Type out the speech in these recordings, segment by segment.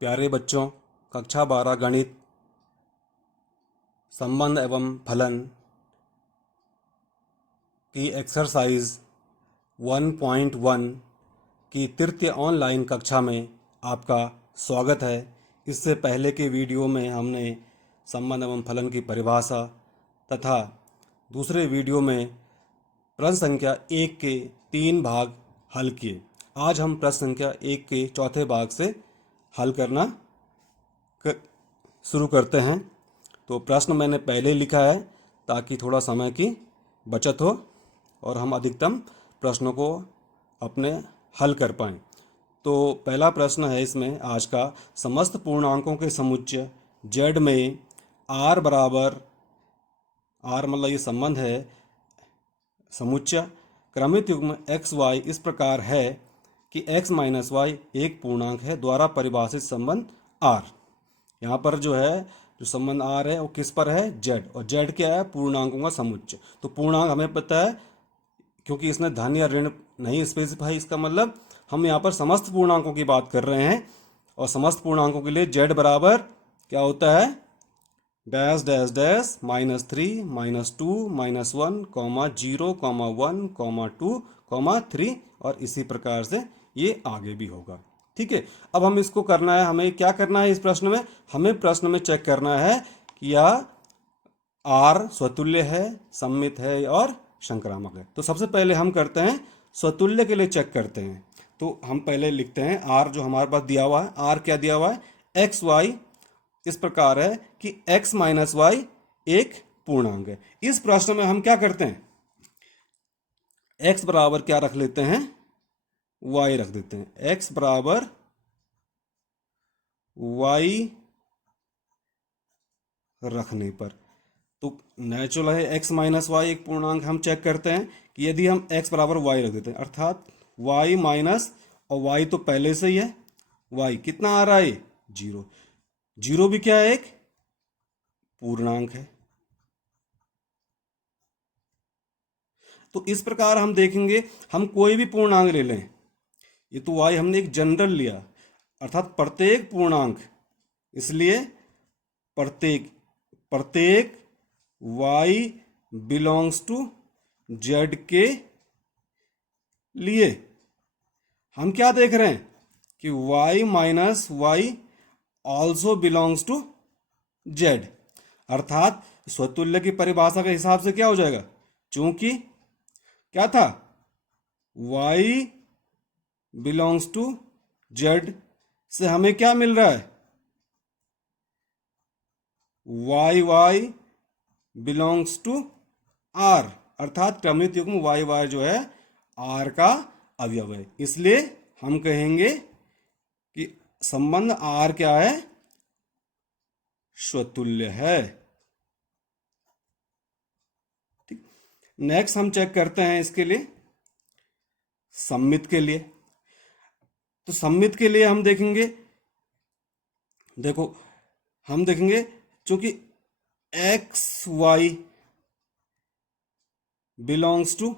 प्यारे बच्चों, कक्षा 12 गणित संबंध एवं फलन की एक्सरसाइज 1.1 की तृतीय ऑनलाइन कक्षा में आपका स्वागत है। इससे पहले के वीडियो में हमने संबंध एवं फलन की परिभाषा तथा दूसरे वीडियो में प्रश्न संख्या 1 के 3 भाग हल किए। आज हम प्रश्न संख्या 1 के चौथे भाग से हल करना शुरू करते हैं। तो प्रश्न मैंने पहले लिखा है ताकि थोड़ा समय की बचत हो और हम अधिकतम प्रश्नों को अपने हल कर पाएँ। तो पहला प्रश्न है इसमें आज का, समस्त पूर्णांकों के समुच्चय z में r बराबर, r मतलब ये संबंध है, समुच्चय क्रमित युग्म x y इस प्रकार है कि x माइनस वाई एक पूर्णांक है द्वारा परिभाषित संबंध r। यहाँ पर जो है जो संबंध r है वो किस पर है, z, और z क्या है, पूर्णांकों का समुच्चय। तो पूर्णांक हमें पता है क्योंकि इसने धन या ऋण नहीं स्पेसिफाई, इसका मतलब हम यहाँ पर समस्त पूर्णांकों की बात कर रहे हैं और समस्त पूर्णांकों के लिए z बराबर क्या होता है, डैश डैश डैश -3 -2 -1 0 1 2 3 और इसी प्रकार से ये आगे भी होगा। ठीक है, अब हम इसको करना है, हमें क्या करना है इस प्रश्न में, हमें प्रश्न में चेक करना है कि यह r स्वतुल्य है, सममित है और संक्रामक है। तो सबसे पहले हम करते हैं स्वतुल्य के लिए चेक करते हैं। तो हम पहले लिखते हैं r जो हमारे पास दिया हुआ है, r क्या दिया हुआ है, एक्स वाई इस प्रकार है कि x माइनस वाई एक पूर्णांक है। इस प्रश्न में हम क्या करते हैं, x बराबर क्या रख लेते हैं, y रख देते हैं। x बराबर y रखने पर तो नेचुरल है x माइनस वाई एक पूर्णांक। हम चेक करते हैं कि यदि हम x बराबर y रख देते हैं अर्थात y माइनस, और y तो पहले से ही है, y कितना आ रहा है, 0। 0 भी क्या है, एक पूर्णांक है। तो इस प्रकार हम देखेंगे, हम कोई भी पूर्णांक ले लें, ये तो y हमने एक जनरल लिया अर्थात प्रत्येक पूर्णांक, इसलिए प्रत्येक y बिलोंग्स टू z के लिए हम क्या देख रहे हैं कि y minus y also belongs to z, अर्थात स्वतुल्य की परिभाषा के हिसाब से क्या हो जाएगा, चूंकि क्या था, y बिलोंग्स टू z से हमें क्या मिल रहा है, y बिलोंग्स टू r, अर्थात क्रमित युग्म y जो है r का अवयव है। इसलिए हम कहेंगे कि संबंध r क्या है, स्वतुल्य है। ठीक, नेक्स्ट हम चेक करते हैं इसके लिए सममित के लिए। तो सममित के लिए हम देखेंगे, देखो हम देखेंगे चूंकि x y belongs to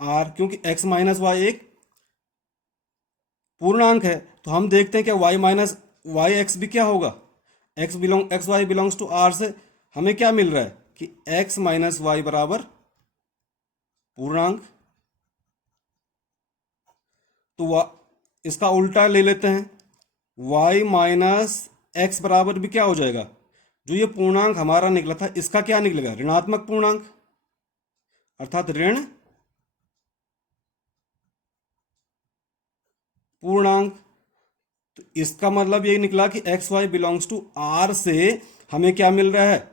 R, क्योंकि x माइनस वाई एक पूर्णांक है, तो हम देखते हैं क्या y माइनस वाई एक्स भी क्या होगा, x y belongs to R से हमें क्या मिल रहा है कि x माइनस वाई बराबर पूर्णांक। तो इसका उल्टा ले लेते हैं, y माइनस एक्स बराबर भी क्या हो जाएगा, जो ये पूर्णांक हमारा निकला था इसका क्या निकलेगा, ऋणात्मक पूर्णांक, अर्थात ऋण पूर्णांक। तो इसका मतलब यही निकला कि x y belongs to R से हमें क्या मिल रहा है,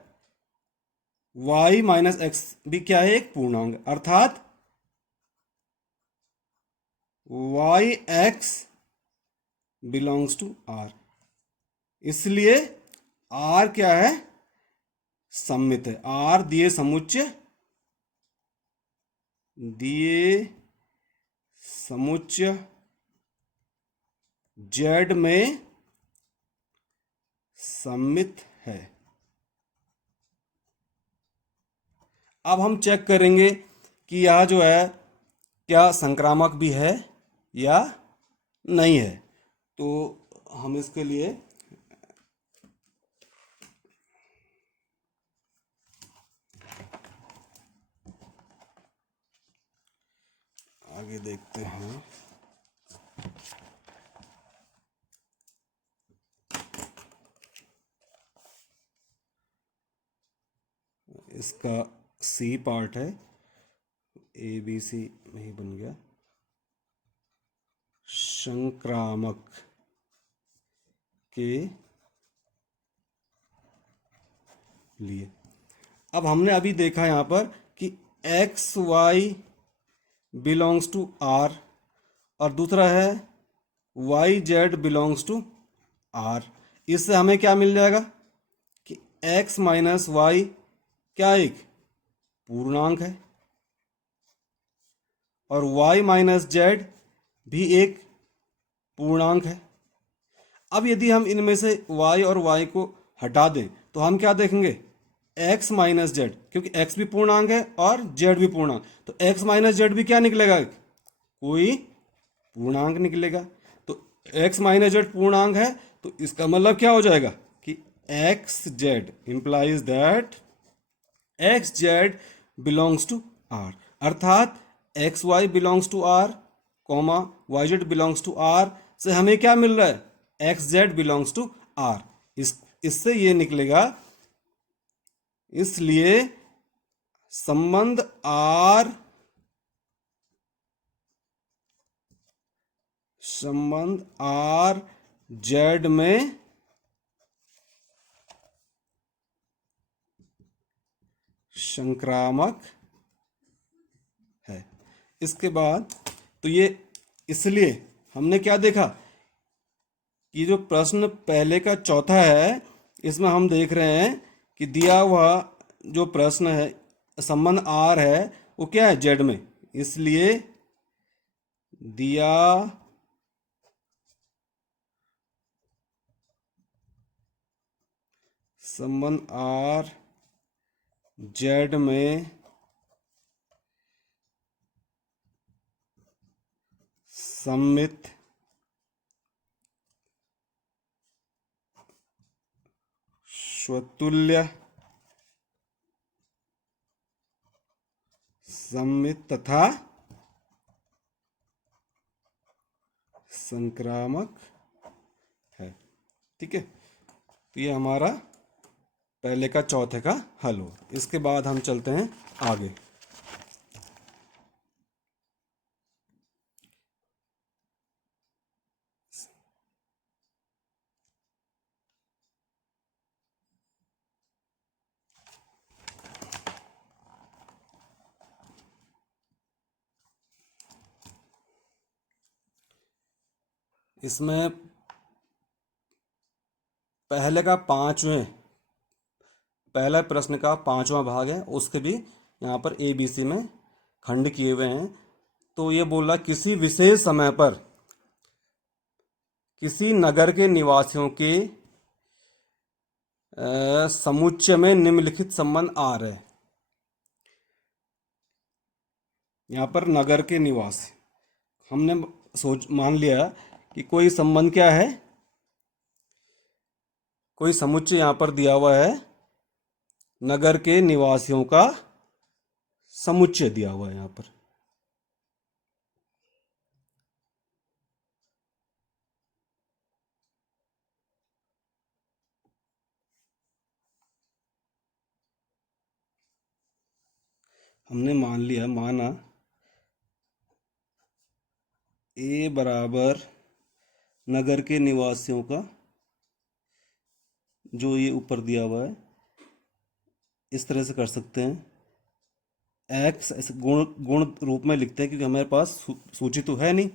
y माइनस एक्स भी क्या है, एक पूर्णांक, अर्थात y x belongs to R. इसलिए r क्या है, सममित है। r दिए समुच्चय z में सममित है। अब हम चेक करेंगे कि यह जो है क्या संक्रामक भी है या नहीं है। तो हम इसके लिए आगे देखते हैं। इसका सी पार्ट है, ए बी सी में ही बन गया, संक्रामक के लिए। अब हमने अभी देखा यहाँ पर कि x y belongs to R, और दूसरा है y z belongs to R. इससे हमें क्या मिल जाएगा कि एक्स माइनस वाई क्या एक पूर्णांक है, और y माइनस जेड भी एक पूर्णांक है। अब यदि हम इनमें से y और y को हटा दें तो हम क्या देखेंगे, x माइनस जेड, क्योंकि x भी पूर्णांक है और z भी पूर्णांक, तो x माइनस जेड भी क्या निकलेगा, कोई पूर्णांक निकलेगा। तो x माइनस जेड पूर्णांक है, तो इसका मतलब क्या हो जाएगा कि x z implies that x z belongs to R, अर्थात x y belongs to R comma y z belongs to R से हमें क्या मिल रहा है, x z belongs to R. इससे ये निकलेगा, इसलिए संबंध आर जेड में संक्रामक है। इसके बाद तो ये, इसलिए हमने क्या देखा कि जो प्रश्न पहले का चौथा है, इसमें हम देख रहे हैं कि दिया हुआ जो प्रश्न है, संबंध आर है वो क्या है, जेड में, इसलिए दिया संबंध आर जेड में सममित स्वतुल्य सममित तथा संक्रामक है। ठीक है, तो ये हमारा पहले का चौथे का हल हो। इसके बाद हम चलते हैं आगे। इसमें पहले का पहला प्रश्न का 5वां भाग है, उसके भी यहाँ पर ए बी सी में खंड किए हुए हैं। तो ये बोल रहा, किसी विशेष समय पर किसी नगर के निवासियों के समुच्चय में निम्नलिखित संबंध आ रहे हैं। यहाँ पर नगर के निवासी, हमने मान लिया कि कोई संबंध क्या है, कोई समुच्चय यहाँ पर दिया हुआ है, नगर के निवासियों का समुच्चय दिया हुआ है यहाँ पर। हमने माना ए बराबर नगर के निवासियों का, जो ये ऊपर दिया हुआ है, इस तरह से कर सकते हैं। एक्स ऐसे गुण रूप में लिखते हैं, क्योंकि हमारे पास सूची तो है नहीं,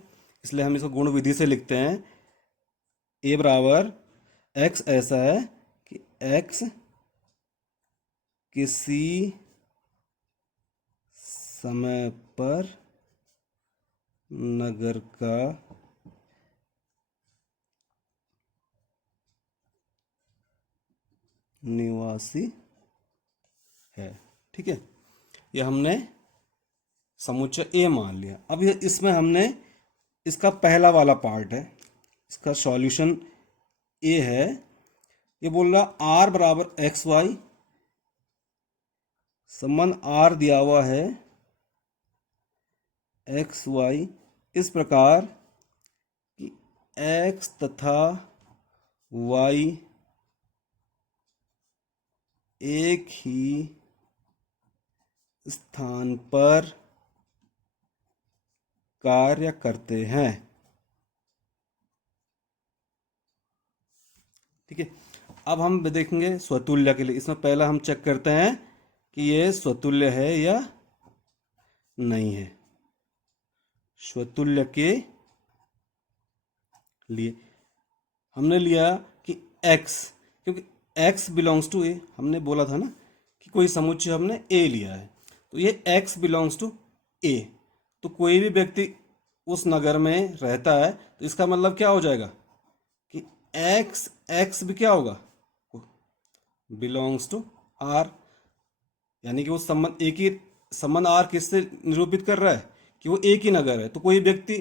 इसलिए हम इसको गुण विधि से लिखते हैं। ए बराबर एक्स ऐसा है कि एक्स किसी समय पर नगर का निवासी है। ठीक है, ये हमने समुच्चय ए मान लिया। अब ये इसमें हमने इसका पहला वाला पार्ट है, इसका सॉल्यूशन ए है। ये बोल रहा आर बराबर एक्स वाई, संबंध आर दिया हुआ है एक्स वाई इस प्रकार कि एक्स तथा वाई एक ही स्थान पर कार्य करते हैं। ठीक है, अब हम देखेंगे स्वतुल्य के लिए। इसमें पहला हम चेक करते हैं कि ये स्वतुल्य है या नहीं है। स्वतुल्य के लिए हमने लिया कि x, क्योंकि x बिलोंग्स टू ए, हमने बोला था ना कि कोई समुच्चय हमने a लिया है, तो ये x बिलोंग्स टू a। तो कोई भी व्यक्ति उस नगर में रहता है तो इसका मतलब क्या हो जाएगा कि x भी क्या होगा, बिलोंग्स टू r। यानी कि वो संबंध एक ही संबंध आर किससे निरूपित कर रहा है कि वो एक ही नगर है। तो कोई व्यक्ति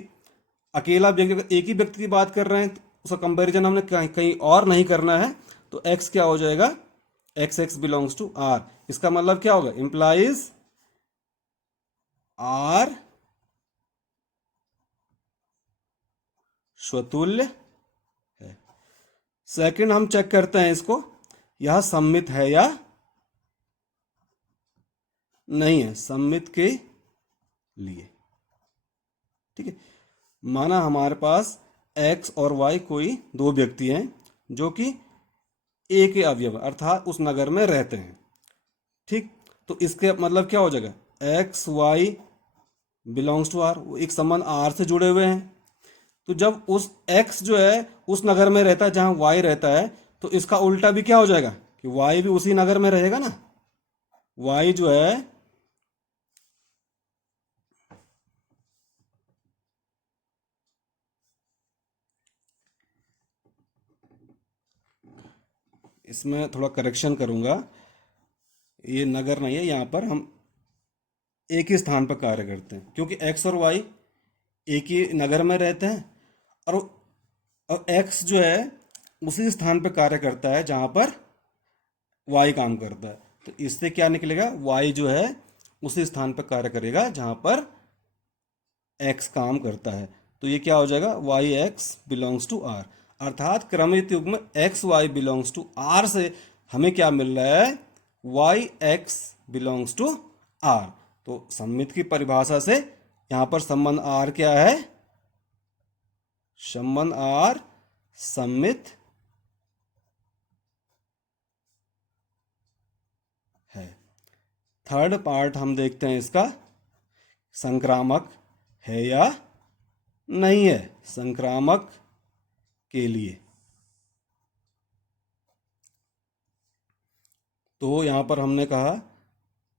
अकेला व्यक्ति, अगर एक ही व्यक्ति की बात कर रहे हैं तो उसका कंपैरिजन हमने कहीं कहीं और नहीं करना है। तो एक्स क्या हो जाएगा, एक्स बिलोंग्स टू आर। इसका मतलब क्या होगा, इंप्लाइज आर स्वतुल्य है। सेकंड हम चेक करते हैं इसको, यह सम्मित है या नहीं है, सम्मित के लिए। ठीक है, माना हमारे पास x और y कोई दो व्यक्ति हैं जो कि a के अवयव अर्थात उस नगर में रहते हैं। ठीक, तो इसके मतलब क्या हो जाएगा, x y belongs to R, वो एक संबंध आर से जुड़े हुए हैं। तो जब उस x जो है उस नगर में रहता है जहां y रहता है, तो इसका उल्टा भी क्या हो जाएगा कि y भी उसी नगर में रहेगा ना। y जो है इसमें थोड़ा करेक्शन करूंगा, ये नगर नहीं है, यहाँ पर हम एक ही स्थान पर कार्य करते हैं, क्योंकि एक्स और वाई एक ही नगर में रहते हैं और एक्स जो है उसी स्थान पर कार्य करता है जहाँ पर वाई काम करता है। तो इससे क्या निकलेगा, वाई जो है उसी स्थान पर कार्य करेगा जहाँ पर एक्स काम करता है। तो ये क्या हो जाएगा, y x belongs to R. अर्थात क्रमित युग्म x y belongs to R से हमें क्या मिल रहा है, y x belongs to R. तो सम्मित की परिभाषा से यहां पर संबंध आर क्या है, संबंध आर सम्मित है। थर्ड पार्ट हम देखते हैं इसका, संक्रामक है या नहीं है। संक्रामक के लिए तो यहां पर हमने कहा,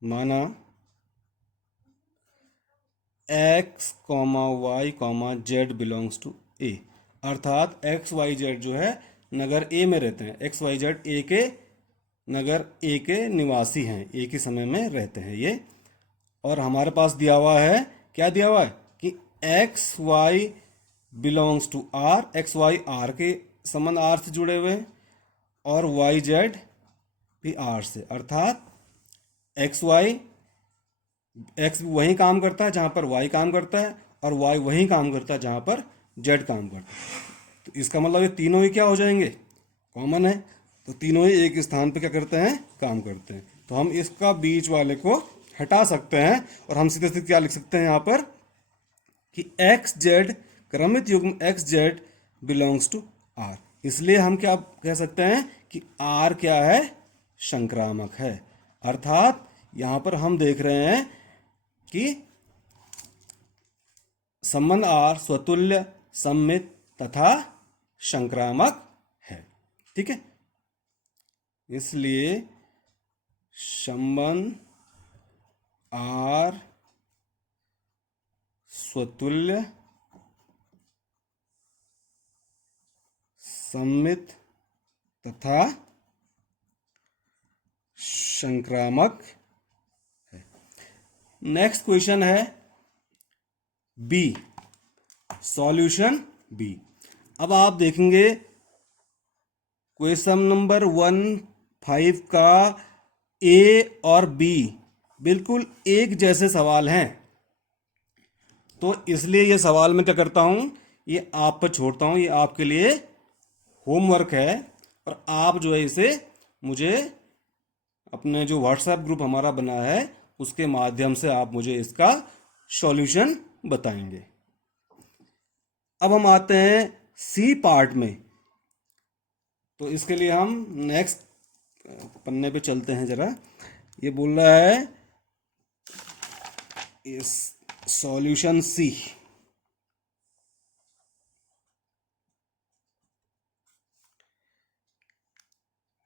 माना x comma y comma z belongs to A, अर्थात एक्स वाई जेड जो है नगर ए में रहते हैं। एक्स वाई जेड ए के नगर ए के निवासी हैं, एक ही समय में रहते हैं ये। और हमारे पास दिया हुआ है, क्या दिया हुआ है कि x y belongs to R, x y R के संबंध आर से जुड़े हुए हैं और वाई जेड भी आर से, अर्थात एक्स वाई, एक्स वहीं काम करता है जहां पर वाई काम करता है और वाई वहीं काम करता है जहां पर जेड काम करता है। तो इसका मतलब ये तीनों ही क्या हो जाएंगे, कॉमन है। तो तीनों ही एक स्थान पे क्या करते हैं, काम करते हैं। तो हम इसका बीच वाले को हटा सकते हैं और हम सीधे सीधे क्या लिख सकते हैं यहाँ पर कि एक्स जेड क्रमित युग्म x z belongs to R. इसलिए हम क्या कह सकते हैं कि आर क्या है, संक्रामक है। अर्थात यहां पर हम देख रहे हैं कि संबंध आर स्वतुल्य, सम्मित तथा संक्रामक है। ठीक है, इसलिए संबंध आर स्वतुल्य, सम्मित तथा संक्रामक है। नेक्स्ट क्वेश्चन है बी, सॉल्यूशन बी। अब आप देखेंगे क्वेश्चन नंबर 1-5 का ए और बी बिल्कुल एक जैसे सवाल हैं। तो इसलिए ये सवाल मैं क्या करता हूँ, ये आप पर छोड़ता हूँ, ये आपके लिए होमवर्क है। और आप जो है इसे मुझे अपने जो व्हाट्सएप ग्रुप हमारा बना है उसके माध्यम से आप मुझे इसका सॉल्यूशन बताएंगे। अब हम आते हैं सी पार्ट में। तो इसके लिए हम नेक्स्ट पन्ने पे चलते हैं जरा। ये बोल रहा है इस सॉल्यूशन सी।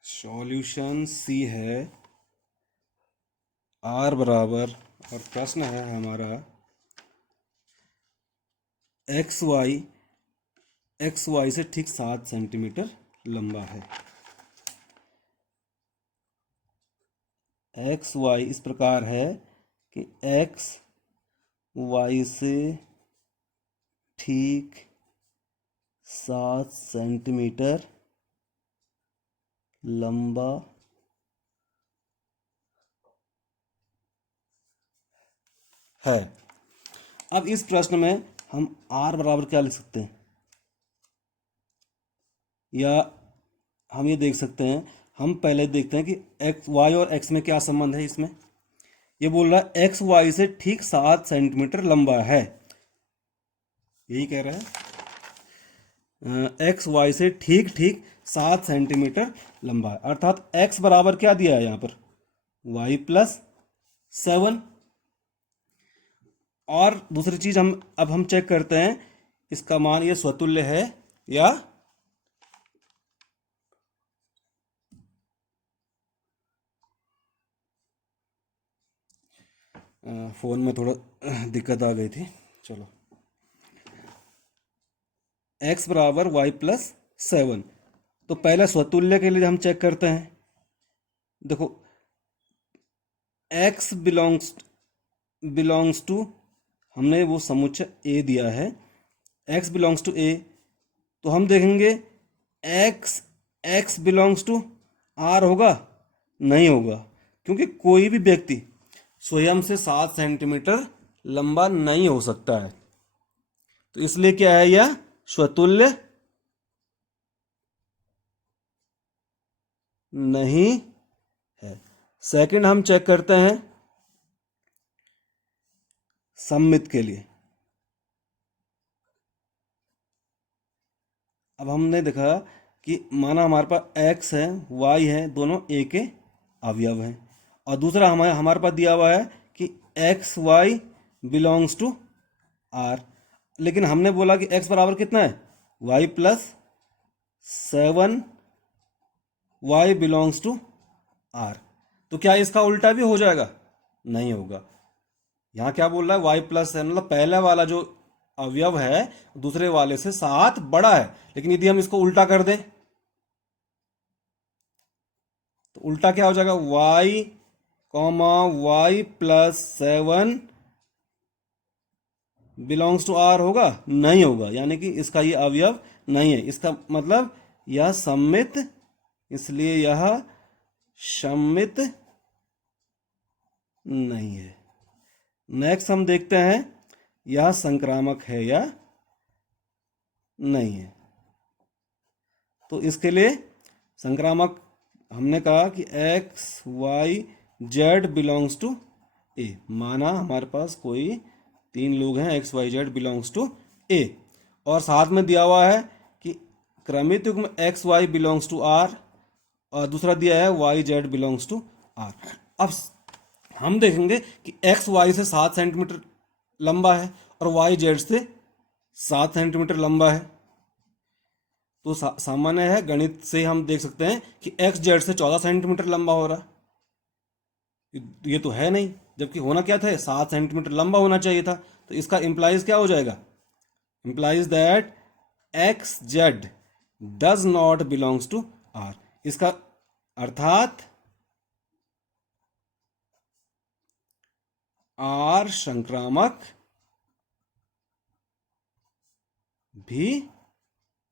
सॉल्यूशन सी है आर बराबर, और प्रश्न है हमारा एक्स वाई से ठीक 7 सेंटीमीटर लंबा है। एक्स वाई इस प्रकार है कि एक्स वाई से ठीक 7 सेंटीमीटर लंबा है। अब इस प्रश्न में हम आर बराबर क्या लिख सकते हैं, या हम ये देख सकते हैं, हम पहले देखते हैं कि एक्स वाई और एक्स में क्या संबंध है। इसमें ये बोल रहा है एक्स वाई से ठीक 7 सेंटीमीटर लंबा है, यही कह रहा है। एक्स वाई से ठीक ठीक 7 सेंटीमीटर लंबा है, अर्थात एक्स बराबर क्या दिया है यहाँ पर, वाई प्लस 7। और दूसरी चीज हम चेक करते हैं इसका मान ये स्वतुल्य है या फोन में थोड़ा दिक्कत आ गई थी। चलो, x बराबर वाई प्लस 7। तो पहले स्वतुल्य के लिए हम चेक करते हैं। देखो x बिलोंग्स टू, हमने वो समुच्चय a दिया है, x बिलोंग्स टू a, तो हम देखेंगे x बिलोंग्स टू r होगा, नहीं होगा, क्योंकि कोई भी व्यक्ति स्वयं से 7 सेंटीमीटर लंबा नहीं हो सकता है। तो इसलिए क्या है, यह स्वतुल्य नहीं है। सेकंड हम चेक करते हैं सममित के लिए। अब हमने देखा कि माना हमारे पास x है, y है, दोनों a के अवयव हैं, और दूसरा हमारे पास दिया हुआ है कि x y belongs to r। लेकिन हमने बोला कि x बराबर कितना है, y plus 7, y belongs to r। तो क्या इसका उल्टा भी हो जाएगा, नहीं होगा। यहाँ क्या बोल रहा है, y प्लस 7, मतलब पहला वाला जो अवयव है दूसरे वाले से 7 बड़ा है। लेकिन यदि हम इसको उल्टा कर दें तो उल्टा क्या हो जाएगा, y comma y plus 7 belongs to r होगा, नहीं होगा, यानी कि इसका ये अवयव नहीं है। इसका मतलब यह सममित, इसलिए यह सममित नहीं है। नेक्स्ट हम देखते हैं यह संक्रामक है या नहीं है। तो इसके लिए संक्रामक हमने कहा कि x y z belongs to A. माना हमारे पास कोई 3 लोग हैं, x y z belongs to A, और साथ में दिया हुआ है कि क्रमित युग्म x y belongs to R, और दूसरा दिया है y z belongs to R. अब हम देखेंगे कि एक्स वाई से 7 सेंटीमीटर लंबा है और वाई जेड से 7 सेंटीमीटर लंबा है। तो सामान्य है, गणित से हम देख सकते हैं कि एक्स जेड से 14 सेंटीमीटर लंबा हो रहा है। ये तो है नहीं, जबकि होना क्या था, 7 सेंटीमीटर लंबा होना चाहिए था। तो इसका इंप्लाइज क्या हो जाएगा, implies that x z does not belongs to R. इसका अर्थात आर संक्रामक भी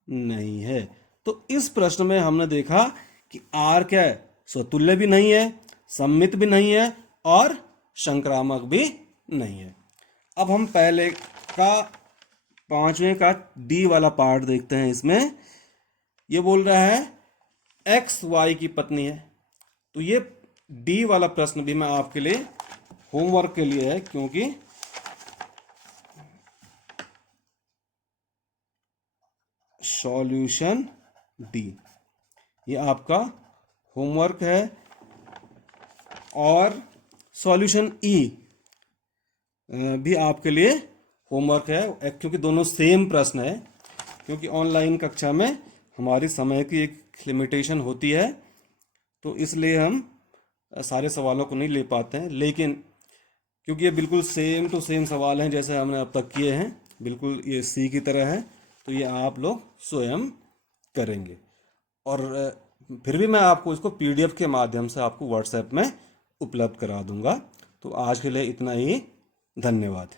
नहीं है। तो इस प्रश्न में हमने देखा कि आर क्या है, स्वतुल्य भी नहीं है, सममित भी नहीं है, और संक्रामक भी नहीं है। अब हम पहले का 5वें का डी वाला पार्ट देखते हैं। इसमें ये बोल रहा है एक्स वाई की पत्नी है। तो ये डी वाला प्रश्न भी मैं आपके लिए होमवर्क के लिए है, क्योंकि सॉल्यूशन डी ये आपका होमवर्क है। और सॉल्यूशन ई भी आपके लिए होमवर्क है, क्योंकि दोनों सेम प्रश्न है। क्योंकि ऑनलाइन कक्षा में हमारी समय की एक लिमिटेशन होती है, तो इसलिए हम सारे सवालों को नहीं ले पाते हैं। लेकिन क्योंकि ये बिल्कुल सेम टू सेम सवाल हैं जैसे हमने अब तक किए हैं, बिल्कुल ये सी की तरह है, तो ये आप लोग स्वयं करेंगे। और फिर भी मैं आपको इसको पीडीएफ के माध्यम से आपको व्हाट्सएप में उपलब्ध करा दूंगा। तो आज के लिए इतना ही। धन्यवाद।